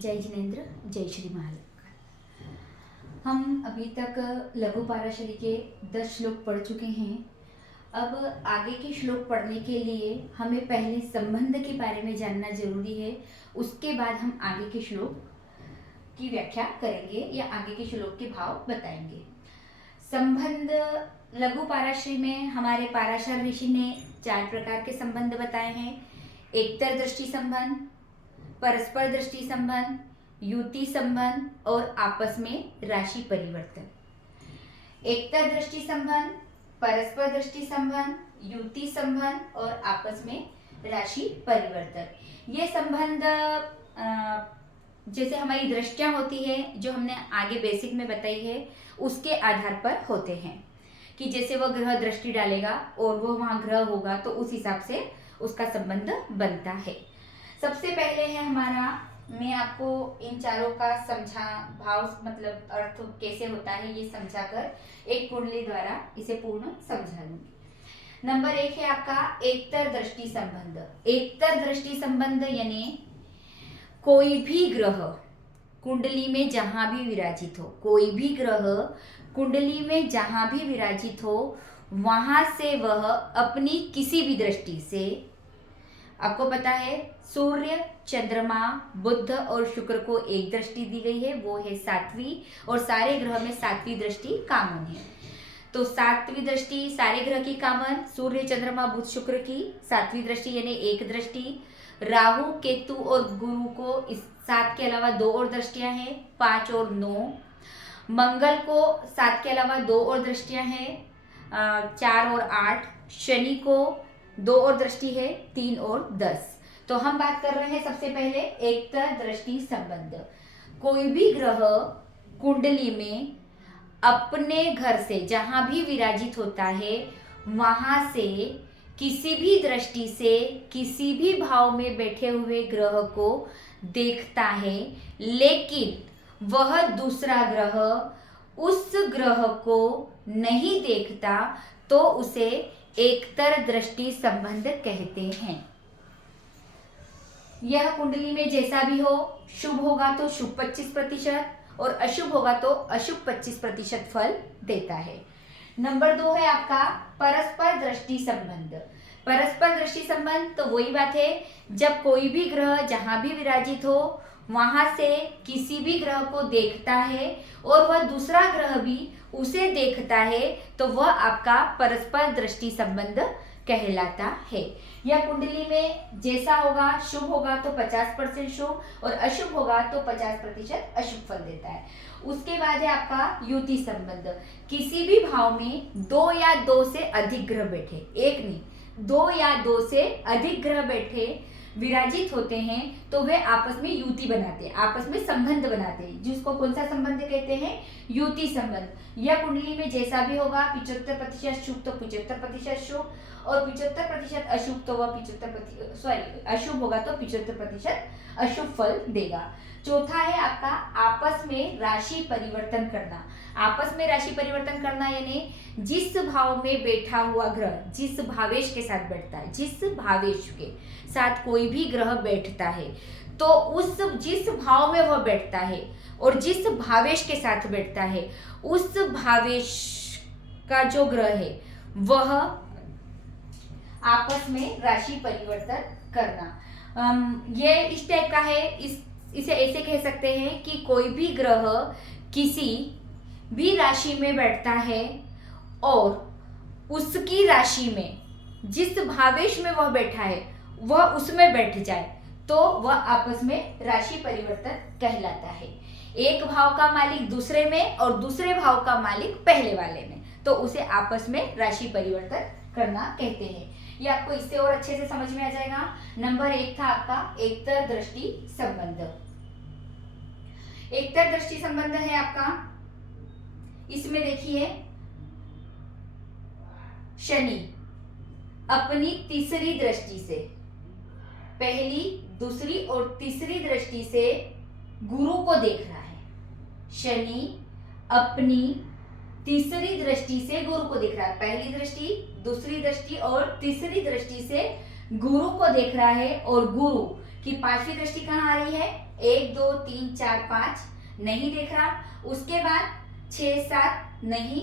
जय जिनेन्द्र, जय श्री महालक्ष्मी। हम अभी तक लघु पाराशरी के 10 श्लोक पढ़ चुके हैं। अब आगे के श्लोक पढ़ने के लिए हमें पहले संबंध के बारे में जानना जरूरी है। उसके बाद हम आगे के श्लोक की व्याख्या करेंगे या आगे के श्लोक के भाव बताएंगे। संबंध लघु पाराशरी में हमारे पाराशर ऋषि ने 4 प्रकार के संबंध बताए हैं। एकतर दृष्टि संबंध, परस्पर दृष्टि संबंध, युति संबंध और आपस में राशि परिवर्तन। एकतर दृष्टि संबंध, परस्पर दृष्टि संबंध, युति संबंध और आपस में राशि परिवर्तन। ये संबंध जैसे हमारी दृष्टियां होती है जो हमने आगे बेसिक में बताई है उसके आधार पर होते हैं कि जैसे वह ग्रह दृष्टि डालेगा और वो वहां ग्रह होगा तो उस हिसाब से उसका संबंध बनता है। सबसे पहले है हमारा, मैं आपको इन चारों का समझा भाव मतलब अर्थ कैसे होता है ये समझाकर एक कुंडली द्वारा इसे पूर्ण समझा लूंगी। नंबर 1 है आपका एकतर दृष्टि संबंध। एकतर दृष्टि संबंध यानी कोई भी ग्रह कुंडली में जहां भी विराजित हो, कोई भी ग्रह कुंडली में जहां भी विराजित हो वहां से वह अपनी किसी भी दृष्टि से, आपको पता है सूर्य, चंद्रमा, बुध और शुक्र को एक दृष्टि दी गई है, वो है 7वीं, और सारे ग्रह में 7वीं दृष्टि कॉमन है। तो 7वीं दृष्टि सारे ग्रह की कॉमन, सूर्य, चंद्रमा, बुध, शुक्र की 7वीं दृष्टि यानी एक दृष्टि। राहु, केतु और गुरु को इस 7 के अलावा 2 और दृष्टियां हैं, 5 और 9। मंगल को 7 के अलावा 2 और दृष्टियां हैं, 4 और 8। शनि को 2 और दृष्टि है, 3 और 10। तो हम बात कर रहे हैं सबसे पहले एकतर दृष्टि संबंध। कोई भी ग्रह कुंडली में अपने घर से जहां भी विराजित होता है वहां से किसी भी दृष्टि से किसी भी भाव में बैठे हुए ग्रह को देखता है, लेकिन वह दूसरा ग्रह उस ग्रह को नहीं देखता, तो उसे एकतर दृष्टि संबंध कहते हैं। यह कुंडली में जैसा भी हो, शुभ होगा तो शुभ 25% और अशुभ होगा तो अशुभ 25% फल देता है। नंबर 2 है आपका परस्पर दृष्टि संबंध। परस्पर दृष्टि संबंध तो वही बात है जब कोई भी ग्रह जहां भी विराजित हो वहां से किसी भी ग्रह को देखता है और वह दूसरा ग्रह भी उसे देखता है, तो वह आपका परस्पर दृष्टि संबंध कहलाता है। यह कुंडली में जैसा होगा, शुभ होगा तो 50% शुभ और अशुभ होगा तो 50% अशुभ फल देता है। उसके बाद है आपका युति संबंध। किसी भी भाव में 2 या 2 से अधिक ग्रह बैठे, एक नहीं 2 या 2 से अधिक ग्रह बैठे विराजित होते हैं तो वे आपस में युति बनाते हैं, आपस में संबंध बनाते हैं, जिसको कौन सा संबंध कहते हैं? युति संबंध। यह कुंडली में जैसा भी होगा 75% शुभ तो 75% शुभ और 75% अशुभ तो वह 75% अशुभ होगा तो 75% अशुभ फल देगा। चौथा है आपका आपस में राशि परिवर्तन करना। आपस में राशि परिवर्तन करना यानी जिस भाव में बैठा हुआ ग्रह जिस भावेश के साथ बैठता है, जिस भावेश के साथ कोई भी ग्रह बैठता है तो उस जिस भाव में वह बैठता है और जिस भावेश के साथ बैठता है उस भावेश का जो ग्रह है वह आपस में राशि परिवर्तन करना। ये इस टाइप का है, इसे ऐसे कह सकते हैं कि कोई भी ग्रह किसी भी राशि में बैठता है और उसकी राशि में जिस भावेश में वह बैठा है वह उसमें बैठ जाए तो वह आपस में राशि परिवर्तन कहलाता है। एक भाव का मालिक दूसरे में और दूसरे भाव का मालिक पहले वाले में, तो उसे आपस में राशि परिवर्तन करना कहते हैं। ये आपको इससे और अच्छे से समझ में आ जाएगा। नंबर 1 था आपका एकतर दृष्टि संबंध। एकतर दृष्टि संबंध है आपका, इसमें देखिए शनि अपनी तीसरी दृष्टि से, पहली, दूसरी और तीसरी दृष्टि से गुरु को देख रहा है। शनि अपनी तीसरी दृष्टि से गुरु को देख रहा है, पहली दृष्टि, दूसरी दृष्टि और तीसरी दृष्टि से गुरु को देख रहा है और गुरु कि पांचवी दृष्टि कहाँ आ रही है, 1 2 3 4 5 नहीं देख रहा। उसके बाद 6 7 नहीं,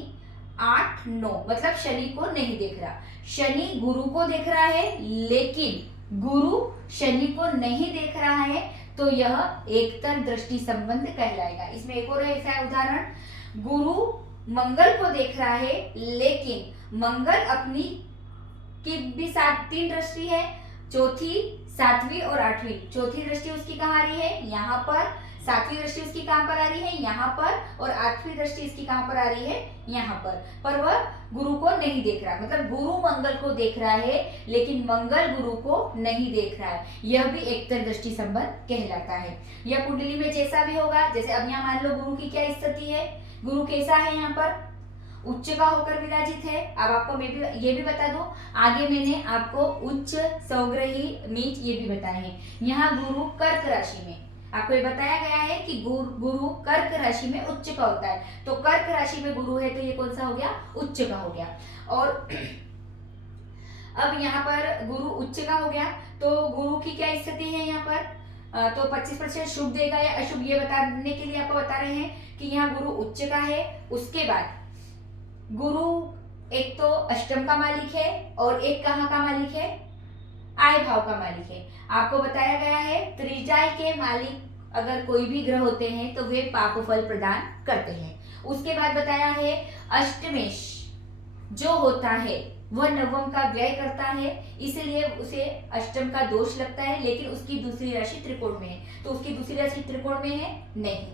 8 9 मतलब शनि को नहीं देख रहा। शनि गुरु को देख रहा है लेकिन गुरु शनि को नहीं देख रहा है, तो यह एकतर दृष्टि संबंध कहलाएगा। इसमें एक और ऐसा है उदाहरण, गुरु मंगल को देख रहा है लेकिन मंगल अपनी की भी 3 दृष्टि है, चौथी, 7वीं और 8वीं। चौथी दृष्टि उसकी कहाँ आ रही है, यहाँ पर। 7वीं दृष्टि उसकी कहाँ पर आ रही है, यहाँ पर। और 8वीं दृष्टि इसकी कहाँ पर आ रही है, यहाँ पर वह गुरु को नहीं देख रहा। मतलब गुरु मंगल को देख रहा है लेकिन मंगल गुरु को नहीं देख रहा है। यह भी एकतर दृष्टि संबंध कहलाता है। यह कुंडली में जैसा भी होगा, जैसे अब यहाँ मान लो गुरु की क्या स्थिति है, गुरु कैसा है, यहाँ पर उच्च का होकर विराजित है। अब आपको मैं भी ये भी बता दूं, आगे मैंने आपको उच्च, सौग्रही, नीच ये भी बताए हैं। यहाँ गुरु कर्क राशि में आपको ये बताया गया है कि गुरु कर्क राशि में उच्च का होता है। तो कर्क राशि में गुरु है तो ये कौन सा हो गया, उच्च का हो गया। और अब यहाँ पर गुरु उच्च का हो गया तो गुरु की क्या स्थिति है यहाँ पर, तो 25% शुभ देगा या अशुभ, ये बताने के लिए आपको बता रहे हैं कि यहाँ गुरु उच्च का है। उसके बाद गुरु एक तो अष्टम का मालिक है और एक कहाँ का मालिक है, आय भाव का मालिक है। आपको बताया गया है त्रिज्याय के मालिक अगर कोई भी ग्रह होते हैं तो वे पाप फल प्रदान करते हैं। उसके बाद बताया है अष्टमेश जो होता है वह नवम का व्यय करता है, इसलिए उसे अष्टम का दोष लगता है। लेकिन उसकी दूसरी राशि त्रिकोण में है, तो उसकी दूसरी राशि त्रिकोण में है नहीं,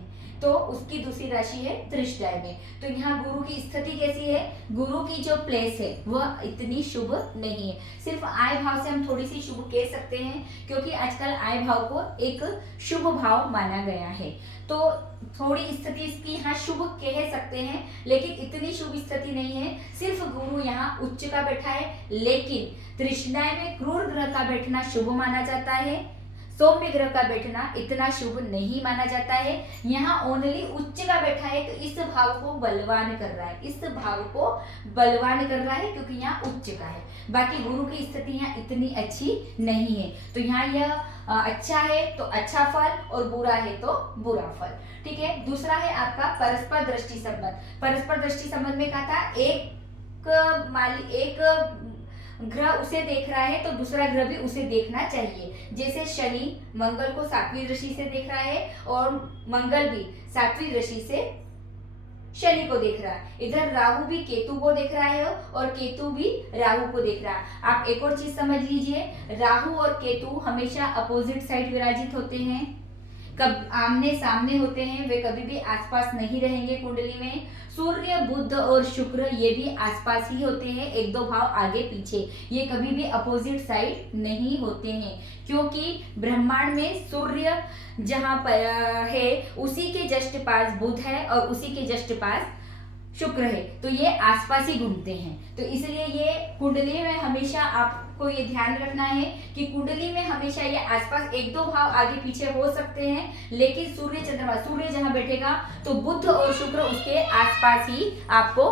तो उसकी दूसरी राशि है त्रिज्याय में। तो यहाँ गुरु की स्थिति कैसी है, गुरु की जो प्लेस है वह इतनी शुभ नहीं है। सिर्फ आय भाव से हम थोड़ी सी शुभ कह सकते हैं, क्योंकि आजकल आय भाव को एक शुभ भाव माना गया है। तो थोड़ी स्थिति इसकी यहाँ शुभ कह सकते हैं, लेकिन इतनी शुभ स्थिति नहीं है। सिर्फ गुरु यहाँ उच्च का बैठा है, लेकिन त्रिज्याय में क्रूर ग्रह का बैठना शुभ माना जाता है। सौम्य ग्रह का बैठना इतना शुभ नहीं माना जाता है। यहाँ ओनली उच्च का बैठा है तो इस भाव को बलवान कर रहा है, इस भाव को बलवान कर रहा है क्योंकि यहाँ उच्च का है। बाकी गुरु की स्थिति यहाँ इतनी अच्छी नहीं है। तो यहाँ यह अच्छा है तो अच्छा फल और बुरा है तो बुरा फल। ठीक है। दूसरा है आपका परस्पर दृष्टि संबंध। परस्पर दृष्टि संबंध में कहा था एक ग्रह उसे देख रहा है तो दूसरा ग्रह भी उसे देखना चाहिए। जैसे शनि मंगल को 7वीं दृष्टि से देख रहा है और मंगल भी 7वीं दृष्टि से शनि को देख रहा है। इधर राहु भी केतु को देख रहा है और केतु भी राहु को देख रहा है। आप एक और चीज समझ लीजिए, राहु और केतु हमेशा अपोजिट साइड विराजित होते हैं, कब आमने सामने होते हैं, वे कभी भी आसपास नहीं रहेंगे कुंडली में। सूर्य बुध और शुक्र ये भी आसपास ही होते हैं, 1-2 भाव आगे पीछे, ये कभी भी अपोजिट साइड नहीं होते हैं। क्योंकि ब्रह्मांड में सूर्य जहां पर है उसी के जस्ट पास बुध है और उसी के जस्ट पास शुक्र है, तो ये आसपास ही घूमते हैं। तो इसलिए ये कुंडली में हमेशा आपको ये ध्यान रखना है कि कुंडली में हमेशा ये आसपास 1-2 भाव आगे पीछे हो सकते हैं, लेकिन सूर्य चंद्रमा, सूर्य जहां बैठेगा तो बुध और शुक्र उसके आसपास ही आपको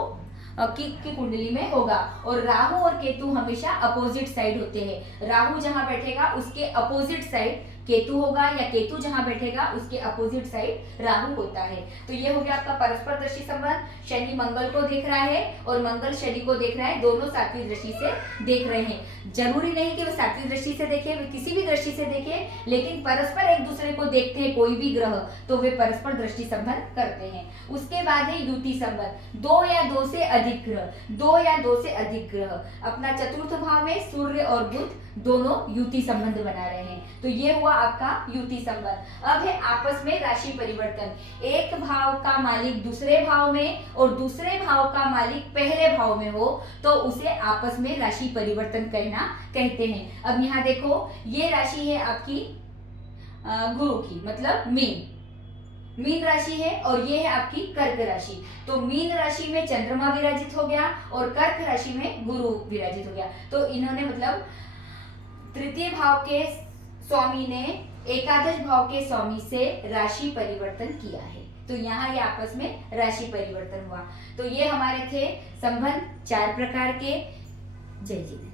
की कुंडली में होगा। और राहु और केतु हमेशा अपोजिट साइड होते हैं। राहु जहां बैठेगा उसके अपोजिट साइड केतु होगा, या केतु जहां बैठेगा उसके अपोजिट साइड राहु होता है। तो ये हो गया आपका परस्पर दृष्टि संबंध। शनि मंगल को देख रहा है और मंगल शनि को देख रहा है, दोनों 7वीं दृष्टि से देख रहे हैं। जरूरी नहीं कि वे 7वीं दृष्टि से देखे, वे किसी भी दृष्टि से देखे, लेकिन परस्पर एक दूसरे को देखते हैं कोई भी ग्रह तो वे परस्पर दृष्टि संबंध करते हैं। उसके बाद है युति संबंध। 2 या 2 से अधिक ग्रह, 2 या 2 से अधिक ग्रह अपना चतुर्थ भाव में सूर्य और बुध दोनों युति संबंध बना रहे हैं, तो ये हुआ आपका युति संबंध। अब है आपस में राशि परिवर्तन। एक भाव का मालिक दूसरे भाव में और दूसरे भाव का मालिक पहले भाव में हो तो उसे आपस में राशि परिवर्तन करना कहते हैं। अब यहाँ देखो, ये राशि है आपकी गुरु की, मतलब मीन राशि है, और ये है आपकी कर्क राशि। तो मीन राशि में चंद्रमा विराजित हो गया और कर्क राशि में गुरु विराजित हो गया। तो इन्होंने मतलब तृतीय भाव के स्वामी ने एकादश भाव के स्वामी से राशि परिवर्तन किया है, तो यहाँ ये आपस में राशि परिवर्तन हुआ। तो ये हमारे थे संबंध 4 प्रकार के। जय जी।